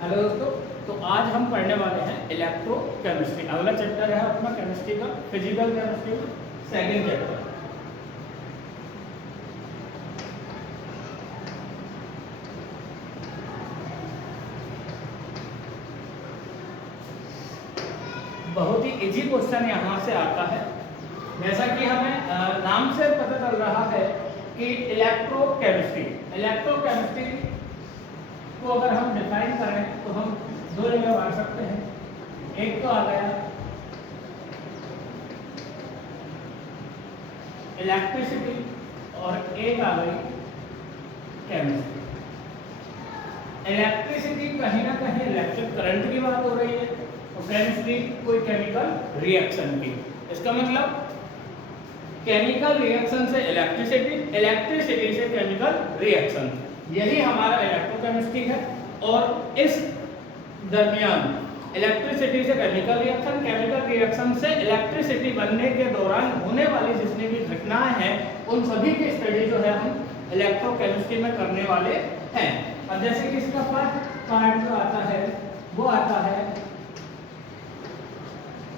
Hello दोस्तों, तो आज हम पढ़ने वाले हैं इलेक्ट्रोकेमिस्ट्री। अगला चैप्टर है अपना केमिस्ट्री का, फिजिकल केमिस्ट्री का सेकंड चैप्टर। बहुत ही इजी क्वेश्चन यहाँ से आता है। जैसा कि हमें नाम से पता चल रहा है कि इलेक्ट्रोकेमिस्ट्री को अगर हम डिफाइन करें तो हम दो जगह बांट सकते हैं। एक तो आ गया इलेक्ट्रिसिटी और एक आ गई केमिस्ट्री। इलेक्ट्रिसिटी कहीं ना कहीं इलेक्ट्रिक करंट की बात हो रही है और केमिस्ट्री कोई केमिकल रिएक्शन की। इसका मतलब केमिकल रिएक्शन से इलेक्ट्रिसिटी, इलेक्ट्रिसिटी से केमिकल रिएक्शन, यही हमारा इलेक्ट्रोकेमिस्ट्री है। और इस दरमियान इलेक्ट्रिसिटी से केमिकल रिएक्शन, केमिकल रिएक्शन से इलेक्ट्रिसिटी बनने के दौरान होने वाली जितनी भी घटनाएं हैं उन सभी की स्टडी जो है हम इलेक्ट्रोकेमिस्ट्री में करने वाले हैं। और जैसे कि इसका फर्स्ट पार्ट जो आता है वो आता है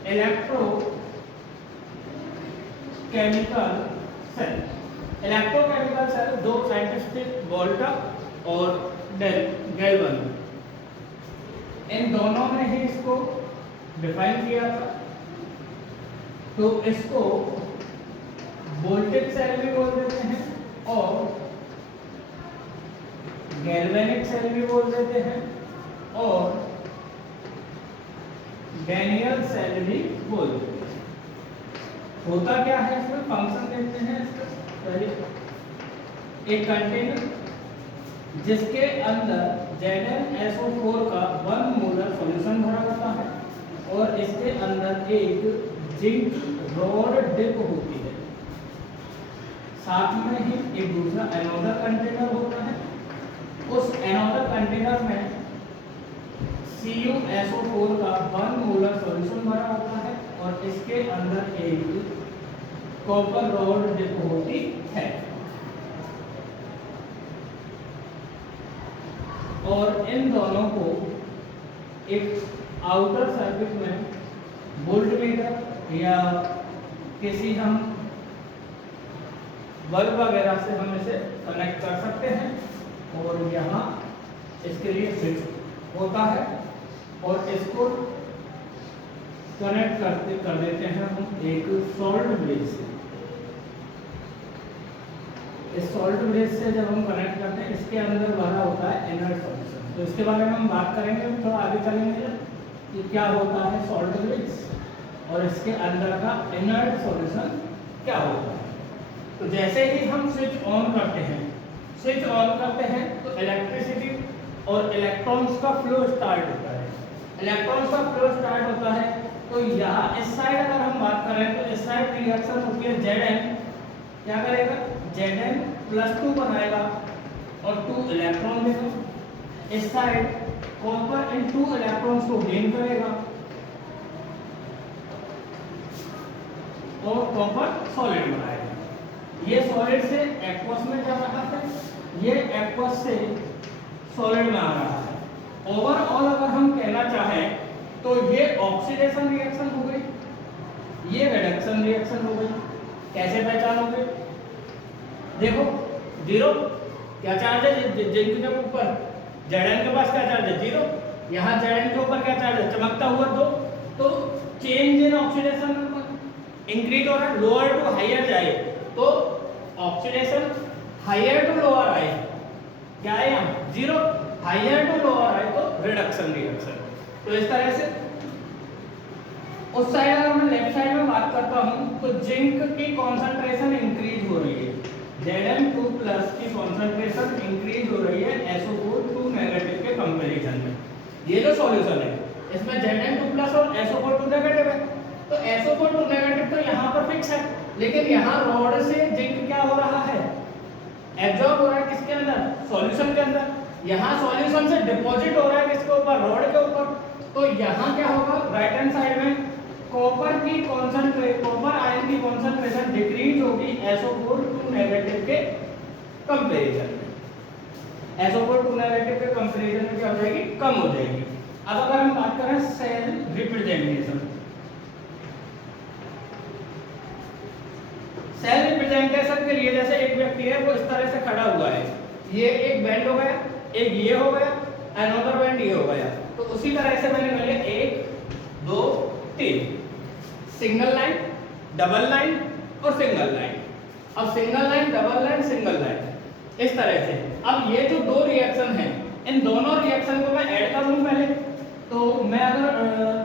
इलेक्ट्रोकेमिकल सेल। इलेक्ट्रोकेमिकल सेल दो साइंटिस्ट वोल्टा और गैल्वन, इन दोनों ने ही इसको डिफाइन किया था। तो इसको वोल्टिक सेल भी बोल देते हैं और गैल्वेनिक सेल भी बोल देते हैं और डैनियल सेल भी बोल देते हैं। होता क्या है इसमें, फंक्शन देखते हैं इसका। एक कंटेनर जिसके अंदर ZnSO4 का 1 मोलर सॉल्यूशन भरा होता है और इसके अंदर एक जिंक रॉड डिप होती है। साथ में ही एक दूसरा एनोडर कंटेनर होता है। उस एनोडर कंटेनर में CuSO4 का 1 मोलर सॉल्यूशन भरा होता है और इसके अंदर एक कॉपर रॉड डिप होती है। और इन दोनों को एक आउटर सर्किट में वोल्टमीटर या किसी हम बल्ब वगैरह से हम इसे कनेक्ट कर सकते हैं और यहाँ इसके लिए स्विच होता है और इसको कनेक्ट कर देते हैं हम एक सॉल्ट ब्रिज से। इस सॉल्ट ब्रिज से जब हम कनेक्ट करते हैं इसके अंदर भरा होता है इनर्ट सॉल्यूशन। तो इसके बारे में हम बात करेंगे, थोड़ा आगे चलेंगे कि क्या होता है सॉल्ट ब्रिज और इसके अंदर का इनर्ट सॉल्यूशन क्या होता है। तो जैसे ही हम स्विच ऑन करते हैं तो इलेक्ट्रिसिटी और इलेक्ट्रॉन्स का फ्लो स्टार्ट होता है। इलेक्ट्रॉन्स का फ्लो स्टार्ट होता है तो यहाँ इस साइड अगर हम बात करें तो इस साइड रिएक्शन होती है Zn, क्या करेगा Zn+2 बनाएगा और 2 इलेक्ट्रॉन देगा। इस साइड कॉपर इन 2 इलेक्ट्रॉन्स को गेन करेगा और कॉपर सॉलिड बनाएगा। ये सॉलिड से एक्वस में जा रहा है, ये एक्वस से सॉलिड में आ रहा है। ओवरऑल अगर हम कहना चाहें तो ये ऑक्सीडेशन रिएक्शन हो गई, ये रिडक्शन रिएक्शन हो गई। कैसे पहचानोगे, देखो जीरो क्या चार्ज है जिंक के ऊपर, Zn के पास क्या चार्ज है 0, यहाँ Zn के ऊपर क्या चार्ज है चमकता हुआ 2। तो चेंज इन ऑक्सीडेशन इंक्रीज हो रहा है, लोअर टू हायर जाए तो ऑक्सीडेशन, हायर टू लोअर आए क्या है यहाँ 0, हायर टू लोअर आए तो रिडक्शन रिएक्शन। तो इस तरह से उस साइड अगर मैं लेफ्ट साइड में बात करता हूँ तो जिंक की कॉन्सेंट्रेशन इंक्रीज हो रही है, Zn2+ की कॉन्सेंट्रेशन इंक्रीज हो रही है SO4 नेगेटिव के कंपैरिजन में। ये जो सॉल्यूशन है इसमें Zn2+ और SO4 नेगेटिव है तो SO4 नेगेटिव तो यहाँ पर फिक्स है, लेकिन यहाँ रॉड से जिंक क्या हो रहा है, एब्जॉर्ब हो रहा है किसके अंदर, सॉल्यूशन के अंदर। यहाँ सॉल्यूशन से डिपॉजिट हो रहा है किसके ऊपर, रॉड के ऊपर। तो यहाँ क्या होगा, राइट हैंड साइड में कॉपर आयन की कॉन्सेंट्रेशन डिक्रीज होगी SO4 नेगेटिव के कंपैरिजन में। SO4 नेगेटिव के कंपैरिजन में क्या हो जाएगी, कम हो जाएगी। अब अगर हम बात करें सेल रिप्रेजेंटेशन, सेल रिप्रेजेंटेशन के लिए जैसे एक व्यक्ति है वो इस तरह से खड़ा हुआ है, ये एक बैंड हो गया, एक ये हो गया, अनदर बैंड ये हो गया। तो उसी तरह से मैंने पहले 1 2 3 सिंगल लाइन, डबल लाइन और सिंगल लाइन। अब single line, double line, single line इस तरह से। अब ये जो दो रिएक्शन हैं, इन दोनों रिएक्शन को मैं ऐड कर लूं पहले। तो मैं अगर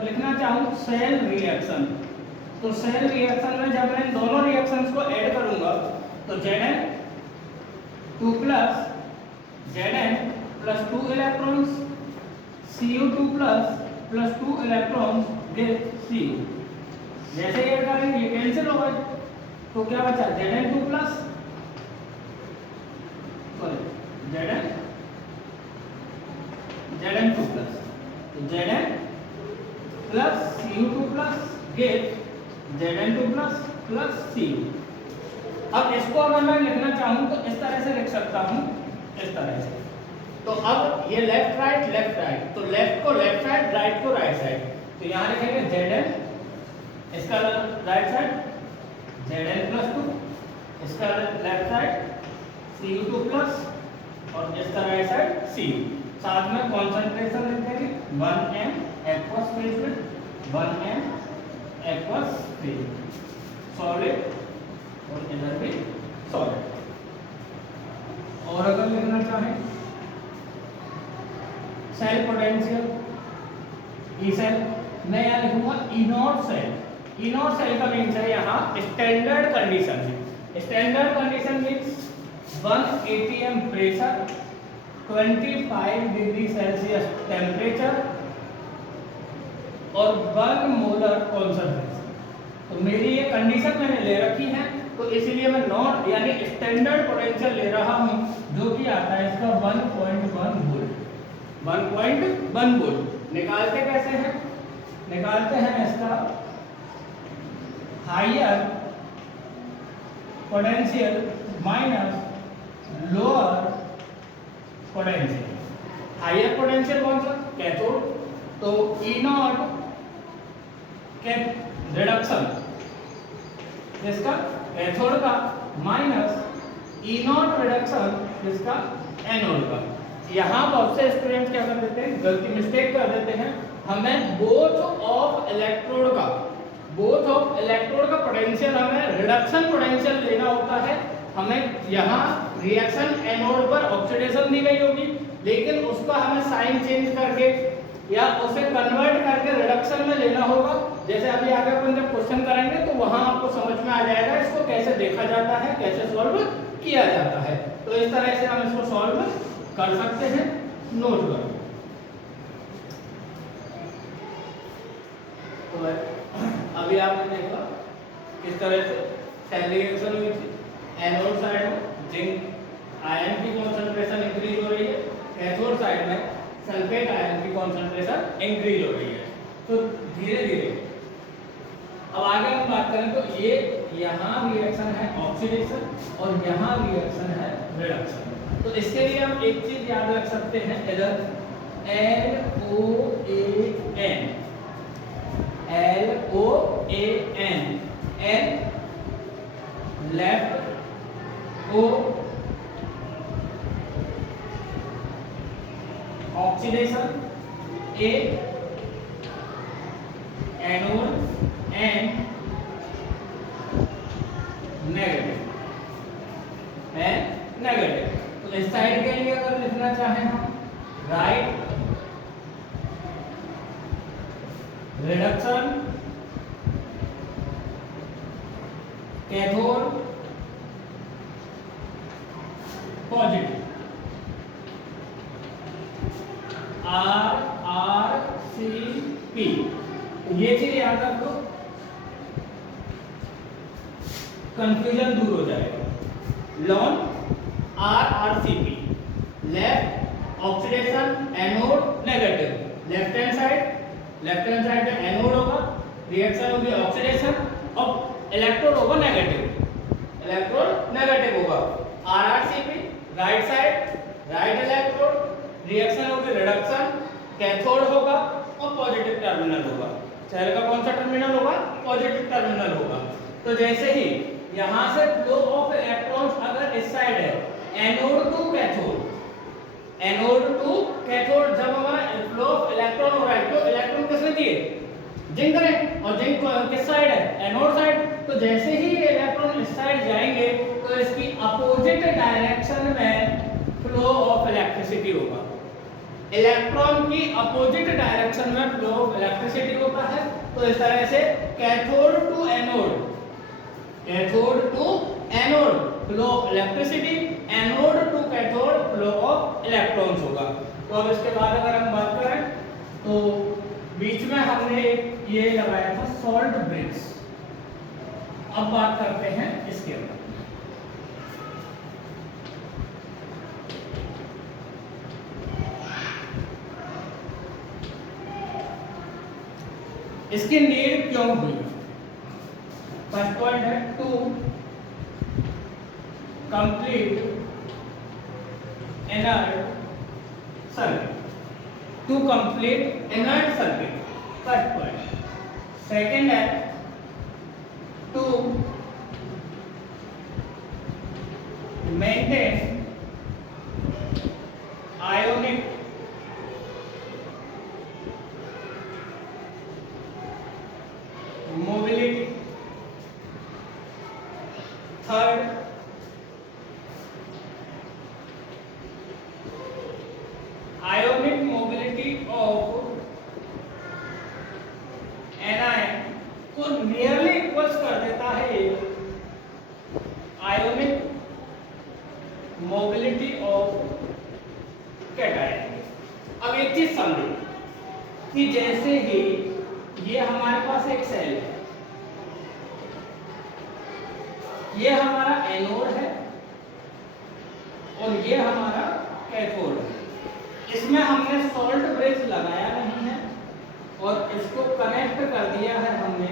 लिखना चाहूँ सेल रिएक्शन, तो सेल रिएक्शन में जब मैं इन दोनों रिएक्शंस को ऐड करूंगा तो Zn2 plus 2 electrons, Cu2 plus 2 electrons with Cu। जैसे ये करेंगे ये कैंसिल हो गए, तो क्या बचा Zn2 प्लस Zn2 प्लस, तो Zn plus Cu2 plus get Zn2 plus Cu। अब इसको अगर मैं लिखना चाहूं तो इस तरह से लिख सकता हूं, इस तरह से। तो अब ये लेफ्ट राइट, तो लेफ्ट को लेफ्ट साइड, राइट को राइट साइड। तो यहाँ लिखेंगे Zn, इसका राइट साइड Zn प्लस 2, इसका लेफ्ट साइड Cu2 प्लस और इसका राइट साइड Cu। साथ में कॉन्सेंट्रेशन लिख देंगे 1m एक्वस फेज में, 1m एक्वस फेज सॉलिड और इधर भी सॉलिड। और अगर लिखना चाहें सेल पोटेंशियल ई सेल, मैं यहाँ लिखूंगा E0 सेल। E0 सेल का मीन्स है यहाँ स्टैंडर्ड कंडीशन है। Standard condition means 1 atm pressure, 25 degree Celsius temperature और 1 मोलर कॉन्सेंट्रेशन। तो मेरी ये कंडीशन मैंने ले रखी है, तो इसीलिए मैं नॉट यानी स्टैंडर्ड पोटेंशियल ले रहा हूँ, जो कि आता है इसका 1.1 वोल्ट। 1.1 वोल्ट निकालते कैसे हैं? निकालते हैं इसका higher potential minus lower potential. Higher potential कौन सा? कैथोड। तो E0 के रिडक्शन जिसका कैथोड का माइनस E0 रिडक्शन जिसका एनोड का। यहाँ बहुत से स्टूडेंट्स क्या कर देते हैं, गलती मिस्टेक कर देते हैं, हमें बोथ ऑफ इलेक्ट्रोड का पोटेंशियल हमें रिडक्शन पोटेंशियल लेना होता है। हमें यहाँ रिएक्शन एनोड पर ऑक्सीडेशन दी गई होगी, लेकिन उसका हमें साइन चेंज करके या उसे कन्वर्ट करके रिडक्शन में लेना होगा। जैसे अभी आगे अपन जब क्वेश्चन करेंगे तो वहां आपको समझ में आ जाएगा इसको कैसे देखा जाता है, कैसे सॉल्व किया जाता है। तो इस तरह से हम इसको सॉल्व कर सकते हैं। नोट करो। तो अभी आपने देखा किस तरह से सेल रिएक्शन हुई थी। एनोड साइड में जिंक आयन की कॉन्सेंट्रेशन इंक्रीज हो रही है, कैथोड साइड में सल्फेट आयन की कॉन्सेंट्रेशन इंक्रीज हो रही है। तो धीरे धीरे अब आगे हम बात करें तो ये यहाँ रिएक्शन है ऑक्सीडेशन और यहाँ रिएक्शन है रिडक्शन। तो इसके लिए हम एक चीज याद रख सकते हैं, इधर LOAN, L left, O oxidation, A anode, N negative है, नेगेटिव। तो इस साइड के लिए अगर लिखना चाहें हम right reduction, cathode positive, RRCP। ये चीज याद रखो, कंफ्यूजन दूर हो जाएगा। Lawn RRCP, left oxidation anode negative, left hand side में एनोड होगा, रिएक्शन होगी ऑक्सीडेशन और इलेक्ट्रोड होगा नेगेटिव होगा। RRCP right side, right electrode, reaction होगी रिडक्शन कैथोड होगा और पॉजिटिव टर्मिनल होगा। सेल का कौन सा टर्मिनल होगा? पॉजिटिव टर्मिनल होगा। तो जैसे ही यहां से फ्लो ऑफ इलेक्ट्रॉन्स अगर इस साइड है, anode to cathode, anode to cathode, जब हमारा फ्लो ऑफ इलेक्ट्रॉन हो रहा है तो इलेक्ट्रॉन किसने दिए? जिंक ने। और जिंक किस साइड है? Anode side. तो जैसे ही इलेक्ट्रॉन इस साइड जाएंगे तो इसकी अपोजिट डायरेक्शन में फ्लो ऑफ इलेक्ट्रिसिटी होगा। इलेक्ट्रॉन की अपोजिट डायरेक्शन में फ्लो ऑफ इलेक्ट्रिसिटी होता है। तो इस तरह से cathode to anode, cathode to anode flow of electricity, anode to cathode flow of electrons होगा। तो अब इसके बाद अगर हम बात करें तो बीच में हमने ये लगाया था सॉल्ट ब्रिज। अब बात करते हैं इसके बारे में। इसकी नीड क्यों हुई? फर्स्ट पॉइंट है to complete inert circuit, to complete inert circuit, first point. Second है to maintain ionic mobility, third ionic mobility of anion को नियरली इक्वल्स कर देता है आयोनिक मोबिलिटी ऑफ कैटायन। अब एक चीज समझो कि जैसे ही ये हमारे पास एक सेल है, ये हमारा एनोड है और ये हमारा कैथोड है। इसमें हमने सॉल्ट ब्रिज लगाया नहीं है और इसको कनेक्ट कर दिया है हमने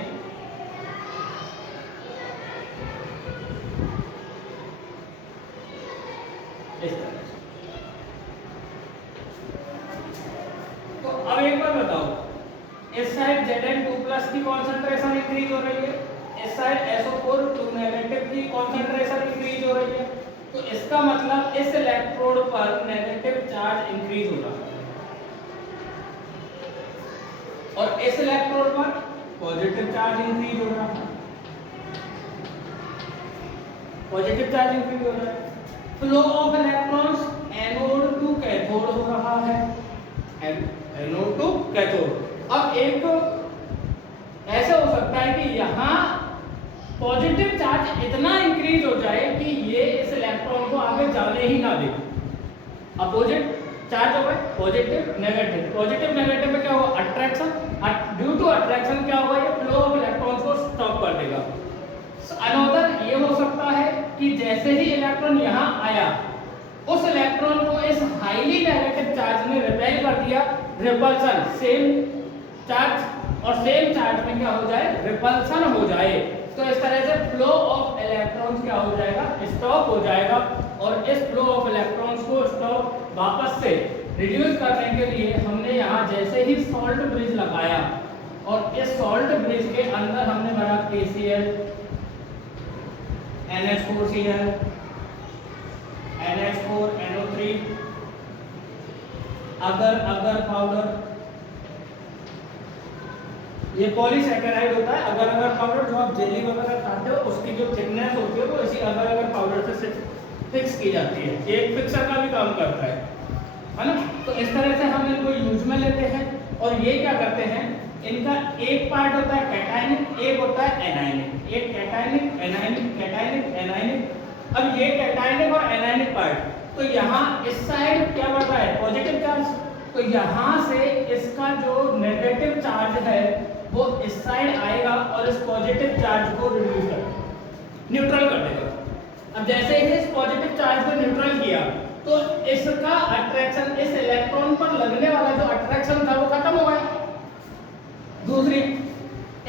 इस तरह से। तो अब एक बार बताओ, इस साइड Zn2+ की कॉन्सेंट्रेशन इंक्रीज हो रही है, इस साइड SO4 2 नेगेटिव की कॉन्सेंट्रेशन इंक्रीज हो रही है। तो इसका मतलब इस इलेक्ट्रोड पर नेगेटिव चार्ज इंक्रीज हो रहा है और इस इलेक्ट्रोड पर पॉजिटिव चार्ज इंक्रीज हो रहा है, पॉजिटिव चार्ज इंक्रीज हो रहा है। Flow of electrons anode to cathode हो रहा है, एनोड टू कैथोड। अब एक ऐसा हो सकता है कि यहाँ पॉजिटिव चार्ज इतना इंक्रीज हो जाए कि ये इस इलेक्ट्रॉन को आगे जाने ही ना दे। अपोजिट चार्ज हो गए, पॉजिटिव नेगेटिव, पॉजिटिव नेगेटिव में क्या होगा? अट्रैक्शन। ड्यू टू अट्रैक्शन क्या होगा? ये फ्लो ऑफ इलेक्ट्रॉन्स को स्टॉप कर देगा। अनदर ये हो सकता है कि जैसे ही इलेक्ट्रॉन यहाँ आया, उस इलेक्ट्रॉन को इस हाईली नेगेटिव चार्ज ने रिपेल कर दिया, रिपल्सन, सेम चार्ज और सेम चार्ज में क्या हो जाए? रिपल्सन हो जाए। तो इस तरह से फ्लो ऑफ इलेक्ट्रॉन्स क्या हो जाएगा? स्टॉप हो जाएगा। और इस फ्लो ऑफ इलेक्ट्रॉन्स को स्टॉप वापस से रिड्यूस करने के लिए हमने यहाँ जैसे ही सॉल्ट ब्रिज लगाया और इस सॉल्ट ब्रिज के अंदर हमने भरा KCl, NH4Cl, NH4NO3, अगर पाउडर, ये पॉलीसैकेराइड होता है। अगर पाउडर जो आप जेली वगैरह खाते हो उसकी जो थिकनेस होती है वो इसी अगर पाउडर से फिक्स की जाती है। ये एक फिक्सर का भी काम करता है ना। तो इस तरह से हम इनको यूज में लेते हैं और ये क्या करते हैं, इनका एक पार्ट होता है कैटायनिक, एक होता है एनायनिक। एक कैटायनिक, एनायनिक, कैटायनिक, एनायनिक। अब ये कैटायनिक और एनायनिक पार्ट, तो यहाँ इस साइड क्या बढ़ रहा है? Positive charge. तो यहाँ से इसका जो नेगेटिव चार्ज है वो इस साइड आएगा और इस पॉजिटिव चार्ज को रिड्यूस कर, न्यूट्रल कर देगा। अब जैसे ही इस पॉजिटिव चार्ज को न्यूट्रल किया तो इसका अट्रैक्शन, इस इलेक्ट्रॉन पर लगने वाला जो अट्रैक्शन था वो खत्म हो गया। दूसरी,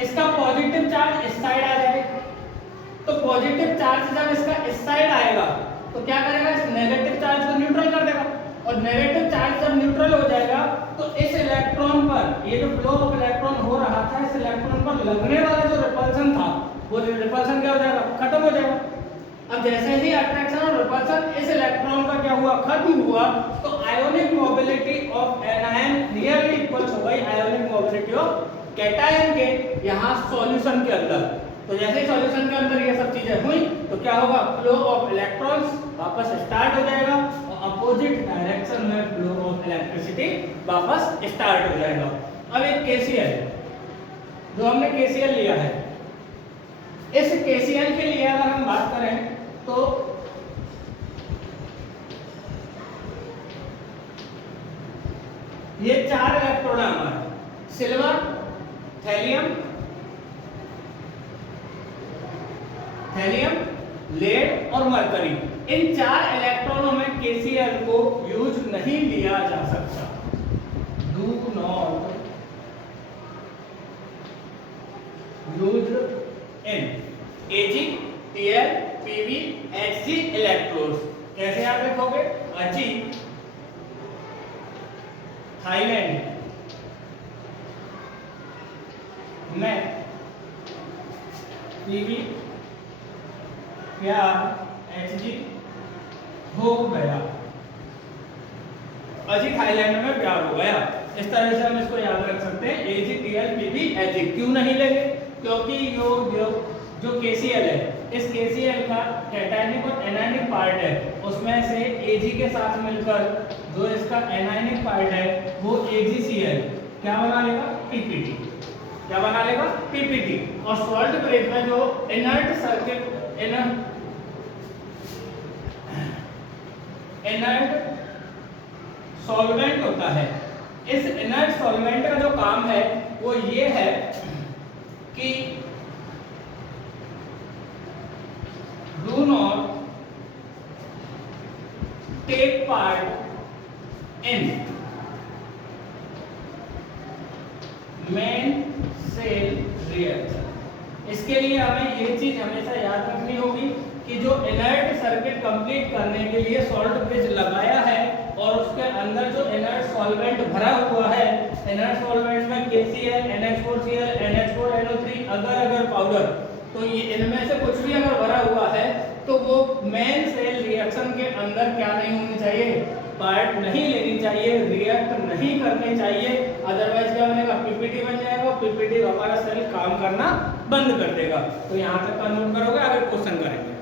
इसका पॉजिटिव चार्ज इस साइड आ जाएगा। तो पॉजिटिव चार्ज जब इसका इस साइड आएगा तो क्या करेगा? इस नेगेटिव चार्ज को न्यूट्रल कर देगा और नेगेटिव चार्ज जब न्यूट्रल हो जाएगा तो इस लगने वाला जो रिपल्सन था वो रिपल्सन क्या हो जाएगा, खत्म हो जाएगा। अब जैसे ही अट्रैक्शन और रिपल्सन इस इलेक्ट्रॉन का क्या हुआ, खत्म हुआ, तो ionic mobility of anion nearly equal हो गई आयोनिक मोबिलिटी ऑफ कैटायन के यहाँ सॉल्यूशन के अंदर। तो जैसे ही सॉल्यूशन के अंदर ये सब चीजें हुई तो क्या होगा, फ्लो ऑफ इलेक्ट्रॉन्स वापस स्टार्ट हो जाएगा और अपोजिट डायरेक्शन में फ्लो ऑफ इलेक्ट्रिसिटी वापस स्टार्ट हो जाएगा। अब एक केसीएल जो हमने केसीएल लिया है, इस केसीएल के लिए अगर हम बात करें तो ये 4 इलेक्ट्रोड है हमारे, सिल्वर, थैलियम, लेड और मरकरी। इन 4 इलेक्ट्रॉनों में केसीएल को यूज नहीं लिया जा सकता। Do not use in Ag, Tl, Pb, Hg electrodes. कैसे याद रखोगे, अजी थाईलैंड में Pb क्या Hg हो गया, अजी थाईलैंड में प्यार हो गया। इस तरह से हम इसको याद रख सकते हैं, Ag, Tl, Pb, Hg। क्यों नहीं लेंगे, क्योंकि जो KCl है, इस KCl का कैटायनिक और एनायनिक पार्ट है, उसमें से Ag के साथ मिलकर जो इसका एनायनिक पार्ट है वो AgCl क्या बना लेगा, PPT। क्या बना लेगा, PPT। और सॉल्ट ब्रेक में जो इनर्ट सर्किट इनर्ट सॉल्वेंट होता है, इस इनर्ट सॉल्वेंट का जो काम है वो ये है कि do not take part in main cell reaction। इसके लिए हमें ये चीज हमेशा याद रखनी होगी कि जो इनर्ट सर्किट कंप्लीट करने के लिए सॉल्ट ब्रिज लगाया है और उसके अंदर जो इनर्ट सॉल्वेंट भरा हुआ है, इनर्ट सॉल्वेंट में KCl, NH4Cl, NH4NO3 अगर पाउडर, तो ये इनमें से कुछ भी अगर भरा हुआ है तो वो मेन सेल रिएक्शन के अंदर क्या नहीं होनी चाहिए, पार्ट नहीं लेनी चाहिए, रिएक्ट नहीं करनी चाहिए। अदरवाइज क्या बनेगा, PPT बन जाएगा, PPT हमारा सेल काम करना बंद कर देगा। तो यहाँ तक का नोट करोगे, आगे क्वेश्चन करेंगे।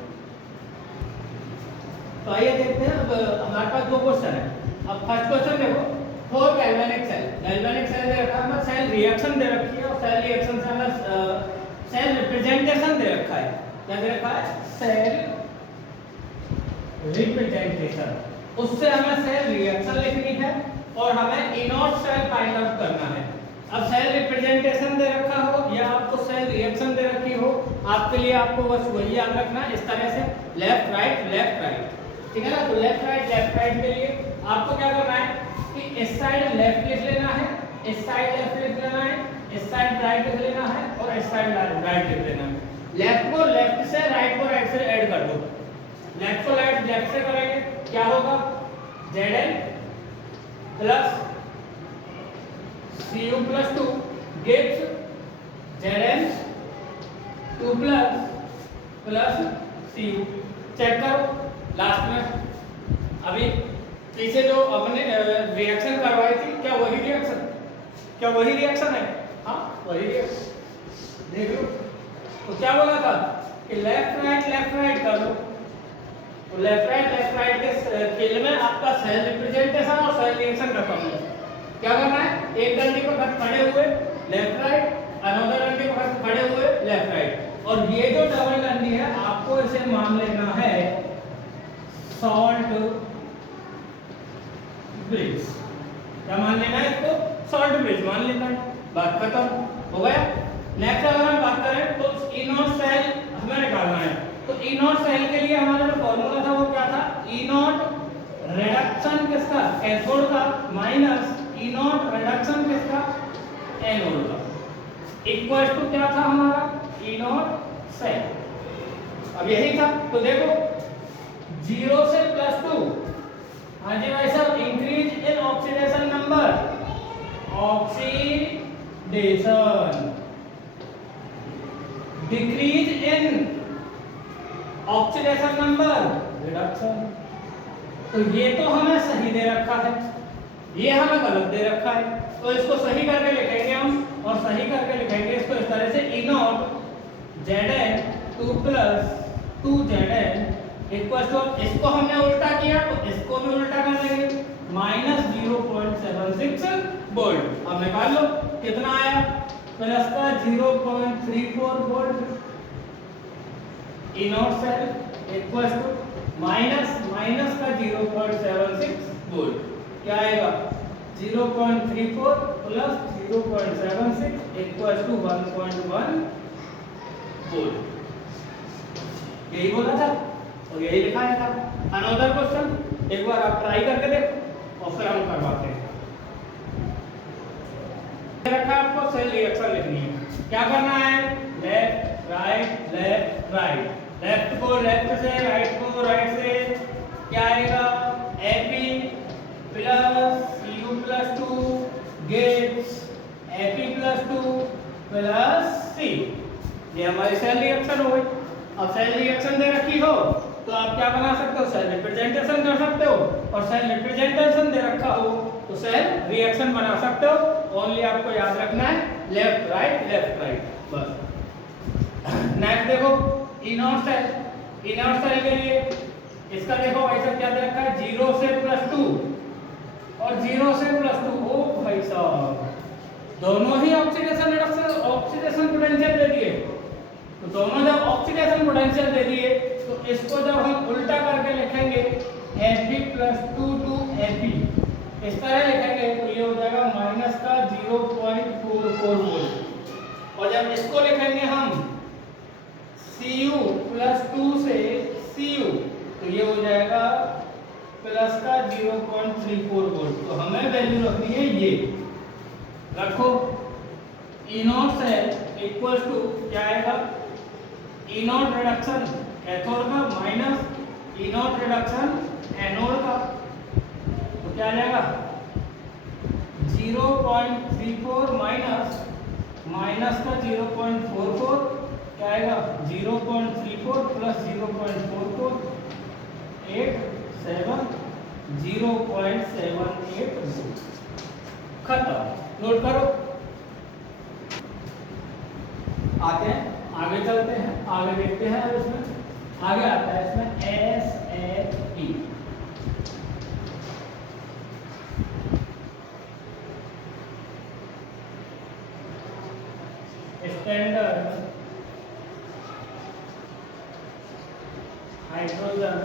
तो आइए देखते हैं, अब हमारे पास 2 क्वेश्चन है। अब फर्स्ट क्वेश्चन देखो, फॉर गैल्वेनिक सेल दे रखा है, सेल रिएक्शन दे रखी है और सेल रिएक्शन से हमें सेल रिप्रेजेंटेशन दे रखा है। क्या दे रखा है, सेल रिप्रेजेंटेशन। उससे हमें सेल रिएक्शन लिखनी है और हमें इनॉट सेल फाइंड आउट करना है। अब सेल रिप्रेजेंटेशन दे रखा हो या आपको सेल रिएक्शन दे रखी हो, आपके लिए आपको बस वही याद रखना है, इस तरह से लेफ्ट राइट, ठीक है ना। तो लेफ्ट राइट के लिए आपको क्या करना है कि इस साइड लेफ्ट लिख लेना है, इस साइड लेफ्ट लिख लेना है, इस साइड राइट लिख लेना है और इस साइड राइट लिख लेना है। लेफ्ट को लेफ्ट से, राइट को राइट से ऐड कर दो। लेफ्ट को लेफ्ट से करेंगे, क्या होगा, Zn plus Cu plus 2 gives Zn 2 plus Cu। Check करो लास्ट में, अभी पीछे जो अपने रिएक्शन करवाई थी, क्या वही रिएक्शन है? हाँ वही रिएक्शन, देख लो। तो क्या बोला था कि लेफ्ट राइट कर दो। तो लेफ्ट राइट के फील्ड में आपका सेल रिप्रेजेंटेशन और सेल रिएक्शन खत्म है। क्या करना है, एक डंडी पर खड़े हुए लेफ्ट राइट, अनदर डंडी पर खड़े हुए लेफ्ट राइट, और ये जो डबल डंडी है आपको इसे मान लेना है सॉल्ट ब्रिज। क्या मान लेना है इसको, सॉल्ट ब्रिज मान लेना है, बात खत्म हो गया। नेक्स्ट अगर हम बात करें तो इनॉट सेल हमें निकालना है। तो इनॉट सेल के लिए हमारा जो फॉर्मूला था वो क्या था, इनॉट रिडक्शन किसका, कैथोड का, माइनस इनॉट रिडक्शन किसका, एनोड का, इक्वल टू क्या था हमारा, इनॉट सेल। अब यही था। तो देखो 0 से +2, हाँ जी भाई साहब, increase in oxidation number, oxidation expectation number reduction. तो ये तो हमें सही दे रखा है, ये हमें गलत दे रखा है, तो इसको सही करके लिखेंगे हम, और सही करके लिखेंगे इसको इस तरह से E naught Zn 2 plus 2Zn equal to, इसको हमने उल्टा किया तो इसको भी उल्टा कर लेंगे, माइनस 0.76 वोल्ट। अब निकाल लो कितना आया, प्लस का 0.34 volt E naught cell equal to minus का 0.76 वोल्ट, क्या आएगा 0.34 प्लस 0.76 इक्वल टू 1.1 वोल्ट। यही बोला था और यही लिखाया था। अनदर क्वेश्चन एक बार आप ट्राई करके देखो और फिर हम करवाते हैं। रखा आपको सेल रिएक्शन लिखनी है, क्या करना है, left right left right, left को लेफ्ट से, राइट को राइट से, क्या आएगा Ap plus Cu plus 2 gets Ap plus 2 plus C, ये हमारी सेल रिएक्शन हो गई। अब सेल रिएक्शन दे रखी हो तो आप क्या बना सकते हो, सेल रिप्रेजेंटेशन कर सकते हो, और सेल रिप्रेजेंटेशन दे रखा हो तो सेल रिएक्शन बना सकते हो। ओनली आपको याद रखना है लेफ्ट राइट बस। नेक्स्ट देखो E नॉट सेल के लिए इसका देखो भाई साहब क्या दे रखा है, 0 से +2 और 0 से +2। ओ भाई साहब दोनों ही ऑक्सीडेशन पोटेंशियल दे दिए, तो दोनों जब ऑक्सीडेशन पोटेंशियल दे दिए तो इसको जब हम उल्टा करके लिखेंगे Fe + 2 to Fe इस तरह लिखेंगे तो ये हो जाएगा माइनस का 0.44 वोल्ट, और जब इसको लिखेंगे हम Cu + 2 से Cu तो ये हो जाएगा प्लस का 0.34 वोल्ट। तो हमें वैल्यू रखनी है ये, रखो E naught cell equal to क्या आएगा, E नॉट रिडक्शन कैथोड का minus E naught reduction anode का, तो क्या आ जाएगा 0.34 माइनस का 0.44, क्या आएगा 0.34 प्लस 0.44 0.78 खत्म। नोट करो, आते हैं आगे, चलते हैं आगे, देखते हैं। अब इसमें आगे आता है इसमें SAE, standard hydrogen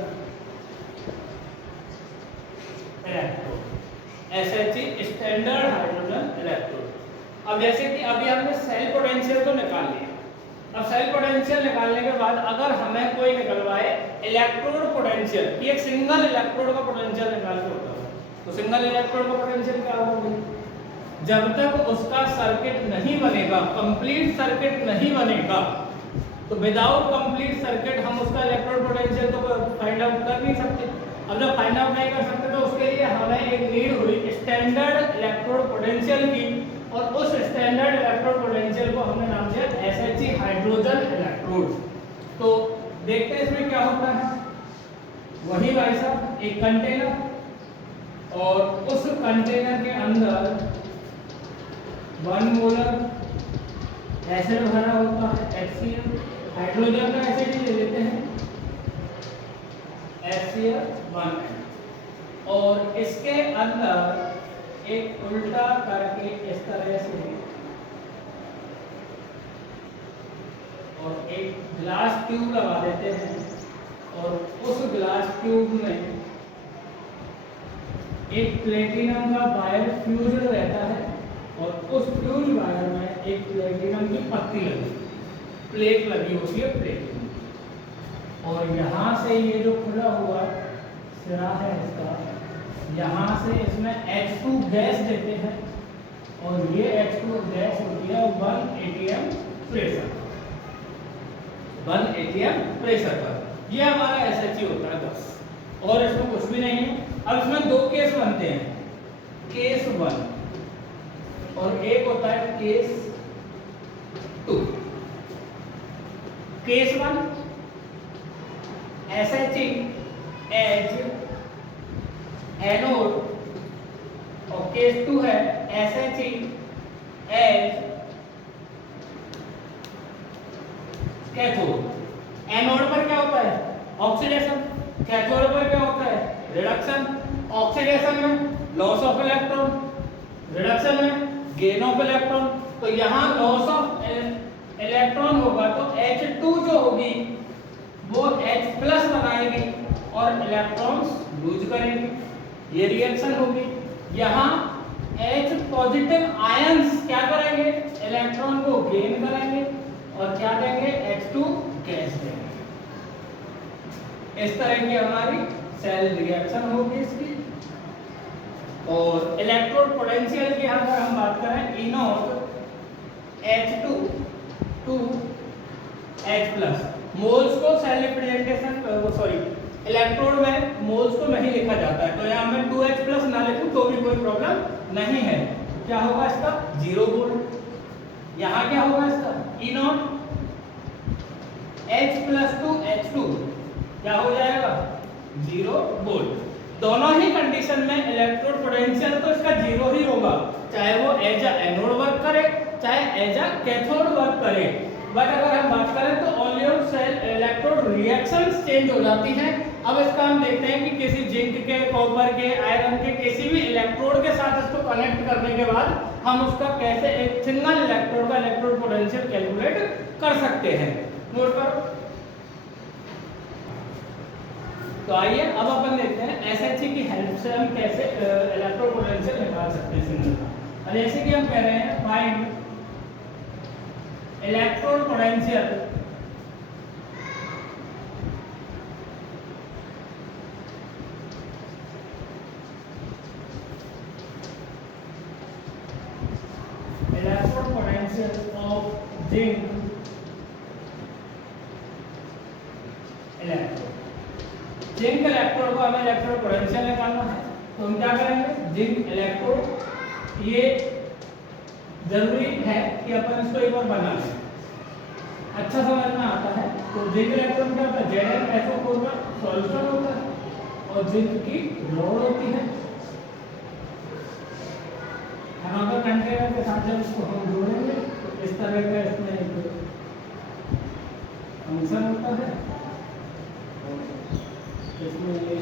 electrode, SHE standard hydrogen electrode. अब जैसे कि अभी हमने सेल पोटेंशियल तो निकाल लिया, अब सेल पोटेंशियल निकालने के बाद अगर हमें कोई निकलवाए इलेक्ट्रोड पोटेंशियल कि एक सिंगल इलेक्ट्रोड का पोटेंशियल निकाल के होता है, तो सिंगल इलेक्ट्रोड का पोटेंशियल क्या होगा, जब तक उसका सर्किट नहीं बनेगा, कंप्लीट सर्किट नहीं बनेगा, तो विदाउट कंप्लीट सर्किट हम उसका इलेक्ट्रोड पोटेंशियल तो फाइंड आउट कर नहीं सकते। अब जब फाइंड आउट नहीं कर सकते तो उसके लिए हमें एक नीड हुई स्टैंडर्ड इलेक्ट्रोड पोटेंशियल की, और उस स्टैंडर्ड इलेक्ट्रोड पोटेंशियल को हमने नाम दिया SHE हाइड्रोजन इलेक्ट्रोड। तो देखते हैं इसमें क्या होता है। वही भाई साहब एक कंटेनर, और उस कंटेनर के अंदर 1 मोलर एसिड भरा होता है HCl, हाइड्रोजन का एसिड ले लेते हैं HCl1, और इसके अंदर एक उल्टा करके इस तरह से और एक ग्लास ट्यूब लगा देते हैं, और उस ग्लास ट्यूब में एक प्लेटिनम का वायर फ्यूज्ड रहता है, और उस फ्यूज वायर में एक प्लेटिनम की पत्ती लगी, प्लेट लगी होती है प्लेटिनम, और यहाँ से ये जो खुला हुआ सिरा है इसका, यहाँ से इसमें H2 गैस देते हैं, और ये H2 गैस होती है 1 atm प्रेशर, 1 atm प्रेशर पर। ये हमारा SHE होता है बस, और इसमें कुछ भी नहीं है। अब इसमें 2 केस बनते हैं, केस 1 और एक होता है case 2। Case 1 SHE as anode और केस 2 है SHE एज कैथोड। एनोड पर क्या होता है? ऑक्सीडेशन। कैथोड पर क्या होता है? रिडक्शन। ऑक्सीडेशन में लॉस ऑफ इलेक्ट्रॉन, रिडक्शन में गेन ऑफ इलेक्ट्रॉन। तो यहाँ लॉस ऑफ इलेक्ट्रॉन होगा तो H2 जो होगी वो H प्लस बनाएगी और इलेक्ट्रॉन्स लूज करेंगे, ये रिएक्शन होगी। यहाँ H पॉजिटिव आयंस क्या करेंगे? इलेक्ट्रॉन को गेन करेंगे और क्या देंगे? H2 गैस देंगे। इस तरह की हमारी सेल रिएक्शन होगी इसकी। और इलेक्ट्रोड पोटेंशियल की अगर हम बात करें, E0 H2 2 H plus. Moles को सेल रिप्रेजेंटेशन इलेक्ट्रोड में मोल्स को नहीं लिखा जाता है, तो यहाँ मैं 2H प्लस ना लिखूं तो भी कोई प्रॉब्लम नहीं है। क्या होगा इसका? 0 वोल्ट। यहाँ क्या होगा इसका? E0 H प्लस 2 H2 क्या हो जाएगा? 0 वोल्ट। दोनों ही कंडीशन में इलेक्ट्रोड पोटेंशियल तो इसका 0 ही होगा, चाहे वो एज अ एनोड वर्क करे चाहे एज अ कैथोड वर्क करे। बट अगर हम बात करें तो only on sale electrode reactions change हो जाती हैं। अब इसका हम देखते हैं कि किसी जिंक के, कॉपर के, आयरन के किसी भी इलेक्ट्रोड के साथ इसको कनेक्ट करने के बाद हम उसका कैसे एक सिंगल इलेक्ट्रोड का इलेक्ट्रोड पोटेंशियल कैलकुलेट कर सकते हैं। नोट करो। तो आइए अब अपन देखते हैं SHE की हेल्प से हम कैसे इलेक्ट्रोड पोटेंशियल निकाल सकते हैं सिंगल का। और जैसे कि हम कह रहे हैं find electrode potential of zinc electrode. Zinc electrode को हमें इलेक्ट्रोड पोटेंशियल निकालना है, तो हम क्या करेंगे? जिंक इलेक्ट्रोड, ये जरूरी है कि अपन इसको एक बार बना लें, अच्छा समझ में आता है। तो जिंक इलेक्ट्रोड क्या होता है? ZnSO4 का सॉल्यूशन होता है और जिंक की रॉड होती है। अनदर कंटेनर के साथ जब इसको हम जोड़ेंगे तो इस तरह का इसमें एक फंक्शन होता है। इसमें ये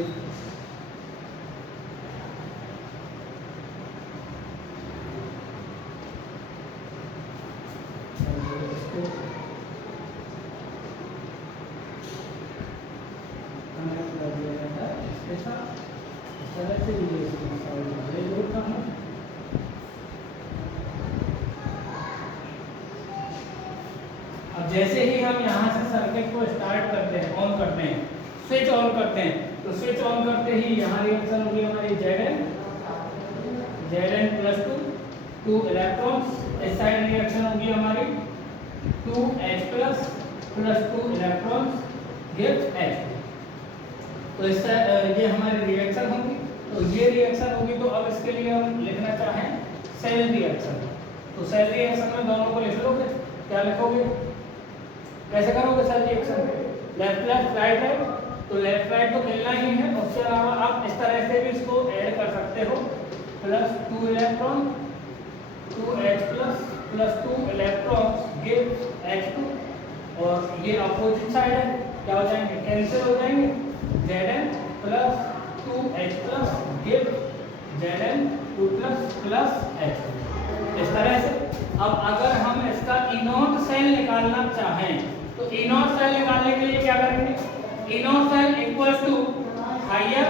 अब जैसे ही हम यहाँ से सर्किट को स्टार्ट करते हैं, ऑन करते हैं, स्विच ऑन करते हैं, तो स्विच ऑन करते ही यहाँ रिएक्शन होगी हमारी Zn प्लस 2 इलेक्ट्रॉन्स। इस साइड रिएक्शन होगी हमारी 2H plus 2 electrons gives H। तो इस ये हमारी रिएक्शन होगी। तो ये रिएक्शन होगी, तो अब इसके लिए हम लिखना चाहें सेल रिएक्शन, तो सेल रिएक्शन में दोनों को लिख लोगे। क्या लिखोगे? कैसे करोगे cell reaction? Left left right right, तो लेफ्ट राइट तो मिलना ही है। उसके अलावा आप इस तरह से भी इसको ऐड कर सकते हो, plus 2 electron 2H plus 2 electrons give H2। और ये अपोजिट साइड है, क्या हो जाएंगे? कैंसिल हो जाएंगे। Zn plus 2H plus give Zn 2 plus H। इस तरह से अब अगर हम इसका E0 सेल निकालना चाहें तो E0 सेल निकालने के लिए क्या करेंगे? E0 cell equals to higher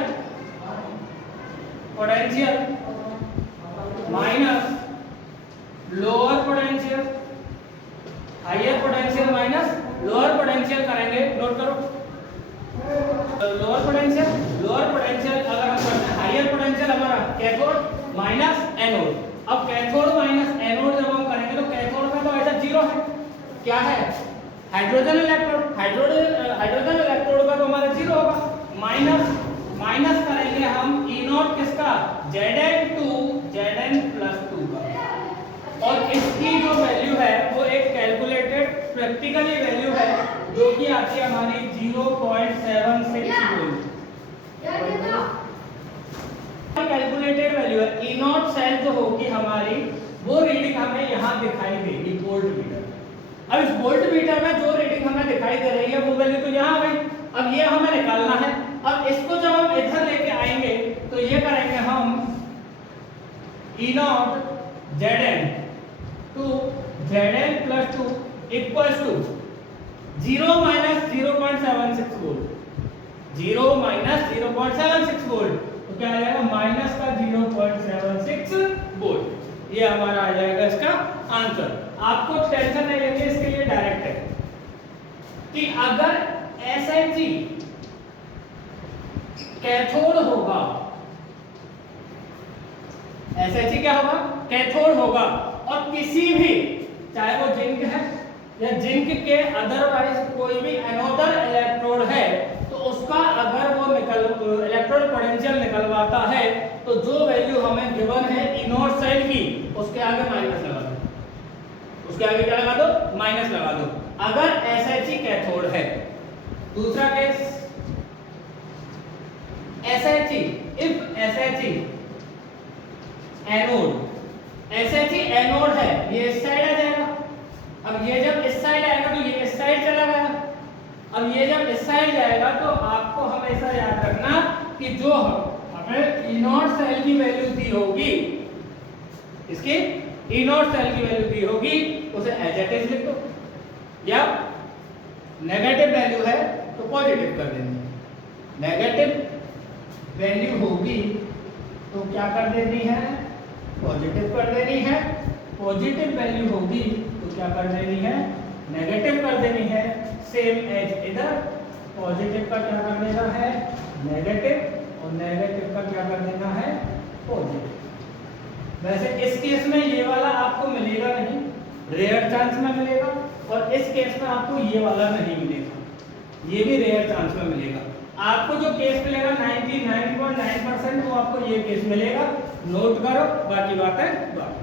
potential minus lower potential. Higher potential minus lower potential करेंगे। नोट करो, लोअर पोटेंशियल अगर हम करते हैं, हायर पोटेंशियल हमारा कैथोड माइनस एनोड। अब कैथोड माइनस एनोड जब हम करेंगे तो कैथोड का तो ऐसा 0 है, क्या है? Hydrogen electrode. हाइड्रोजन इलेक्ट्रोड का तो हमारा 0 होगा। माइनस करेंगे हम E0 किसका? Zn प्लस 2 का। और इसकी जो वैल्यू है वो एक कैलकुलेटेड प्रैक्टिकली वैल्यू है, जो कि आती है हमारी 0.76 वोल्ट। कैलकुलेटेड वैल्यू है ई नॉट सेल जो होगी हमारी, वो रीडिंग हमें यहाँ दिखाई देगी वोल्ट मीटर। अब इस वोल्ट मीटर में जो रीडिंग हमें दिखाई दे रही है वो वैल्यू तो यहाँ आ गई। अब ये हमें निकालना है। अब इसको जब हम इधर लेके आएंगे तो ये करेंगे हम E nought Zn to Zn plus 2 equals to 0 minus 0.76 volt, 0 minus 0.76 volt, तो क्या आ जाएगा माइनस का 0.76 वोल्ट। ये हमारा आ जाएगा इसका आंसर। आपको टेंशन नहीं लेनी, इसके लिए डायरेक्ट है कि अगर SiC कैथोड होगा, SiC क्या होगा, कैथोड होगा, और किसी भी चाहे वो जिंक है या जिंक के अदरवाइज कोई भी एनोडर इलेक्ट्रोड है, तो उसका अगर वो इलेक्ट्रोड पोटेंशियल निकलवाता है तो जो वैल्यू हमें गिवन है इनोड सेल की, उसके आगे माइनस लगा दो, उसके आगे क्या लगा दो, माइनस लगा दो, अगर SiC कैथोड है। दूसरा case SiC, if SiC anode, SiC anode है, ये इस साइड आ जाएगा। अब ये जब इस साइड आएगा तो ये इस साइड चला गया। अब ये जब इस साइड जाएगा तो आपको हमेशा याद रखना कि जो हमें ई नॉट सेल की वैल्यू दी होगी, इसकी ई नॉट सेल की वैल्यू दी होगी, उसे एज इट इज लिख दो, या नेगेटिव वैल्यू है तो पॉजिटिव कर देनी है। नेगेटिव वैल्यू होगी तो क्या कर देनी है, पॉजिटिव कर देनी है। पॉजिटिव वैल्यू होगी तो क्या कर देनी है, नेगेटिव कर देनी है। सेम एज इधर, पॉजिटिव का क्या कर देना है, नेगेटिव, और नेगेटिव का क्या कर देना है, पॉजिटिव। वैसे इस केस में ये वाला आपको मिलेगा नहीं, रेयर चांस में मिलेगा, और इस केस में आपको ये वाला नहीं मिलेगा, ये भी रेयर चांस में मिलेगा। आपको जो केस मिलेगा 99.9% वो आपको ये केस मिलेगा। नोट करो, बाकी बातें बात।